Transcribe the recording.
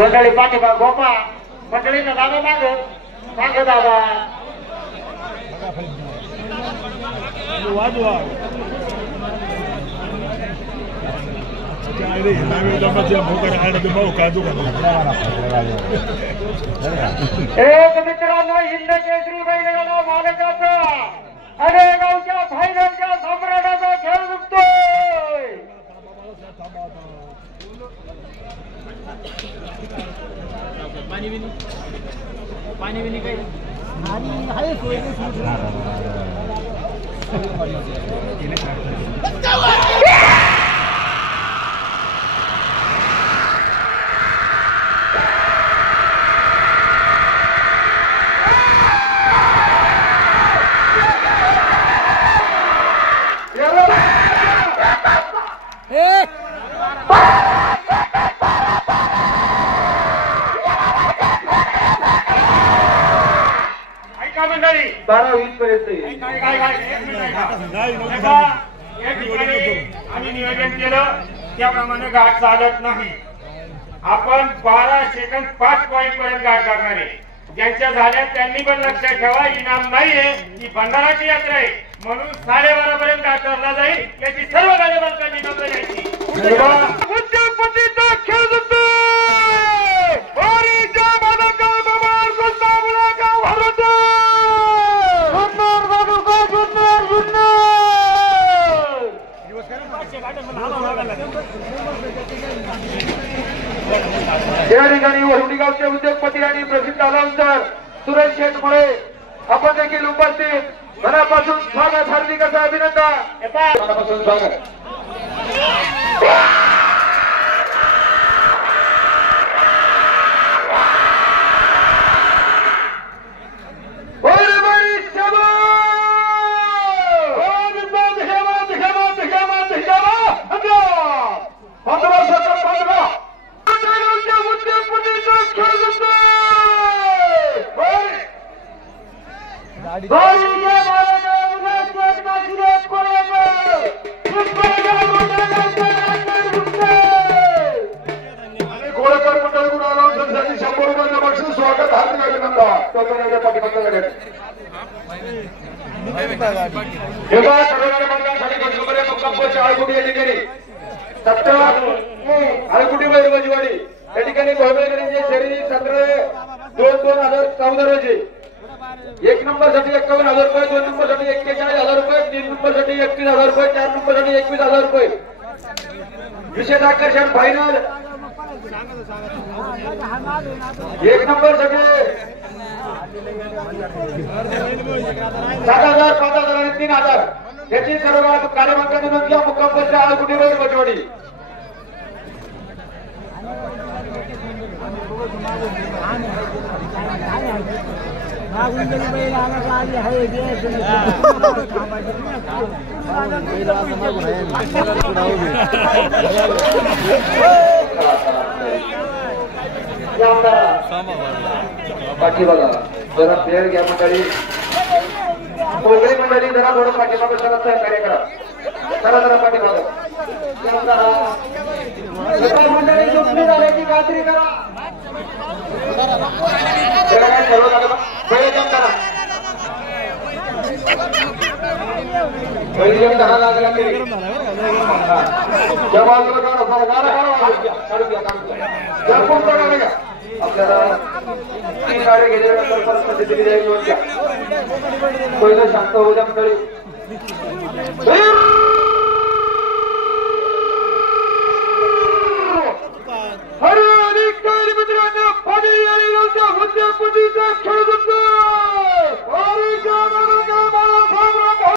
मंडळी पाठीमाग गोपा मंडळीनं दादा माग माग दादा एक मित्रांनो हिंद केसरी बैलगाडा मालकाचा आणि गावच्या फायनलच्या सम्राटाचा खेळ जिंकतोय. पाणी विनी काही आहे सोय मंडळी 12-20 पर्यंत आम्ही नियोजन केलं त्याप्रमाणे गाठ चालत नाही. आपण 12 सेकंद 5 पॉइंट पर्यंत गाठ करणार आहे. ज्यांच्या झाल्या त्यांनी पण लक्षात ठेवा इनाम नाहीये ही भंडाराची यात्रा आहे म्हणून 12:30 पर्यंत गाठ करला जाईल. याची सर्व गाड्या बालकांनी नोंद घ्यायची. उद्योगपतीचा खेळ या ठिकाणी वरुडी गावचे उद्योगपती आणि प्रसिद्ध अनाउन्सर सुरेश शेटमुळे आपण देखील उपस्थित मनापासून स्वागत हार्दिक असं अभिनंदन. मनापासून स्वागत. स्वागत हार्दिक अभिनंदन. आळकुटी बैरबाजीवाडी या ठिकाणी भोयबळकरांचे शरीर 17/2/2014 रोजी 1 नंबर साठी 51,000 रुपये, 2 नंबर साठी 41,000 रुपये, 3 नंबर साठी 31,000 रुपये, 4 नंबर साठी 21,000 रुपये. विशेष आकर्षण फायनल 1 नंबर साठी 7,000, 5,000 आणि 3,000 याची सर्व कार्यक्रमांनी नोंद घ्या. मुक्काम आळकुटी बैरबाजीवाडी. पाठी बघा जरा पेर घ्या मंडळी. कोकणी मंडळी जरा थोडं पाठीमागं जरा सहकार्य करा. जरा पाठीमागं मंडळी झोपली झाल्याची खात्री करा. आपल्याला 3 गाड्या घेतल्यानंतर परत दिली जाईल. पहिलं शांत होऊ द्या मंडळी.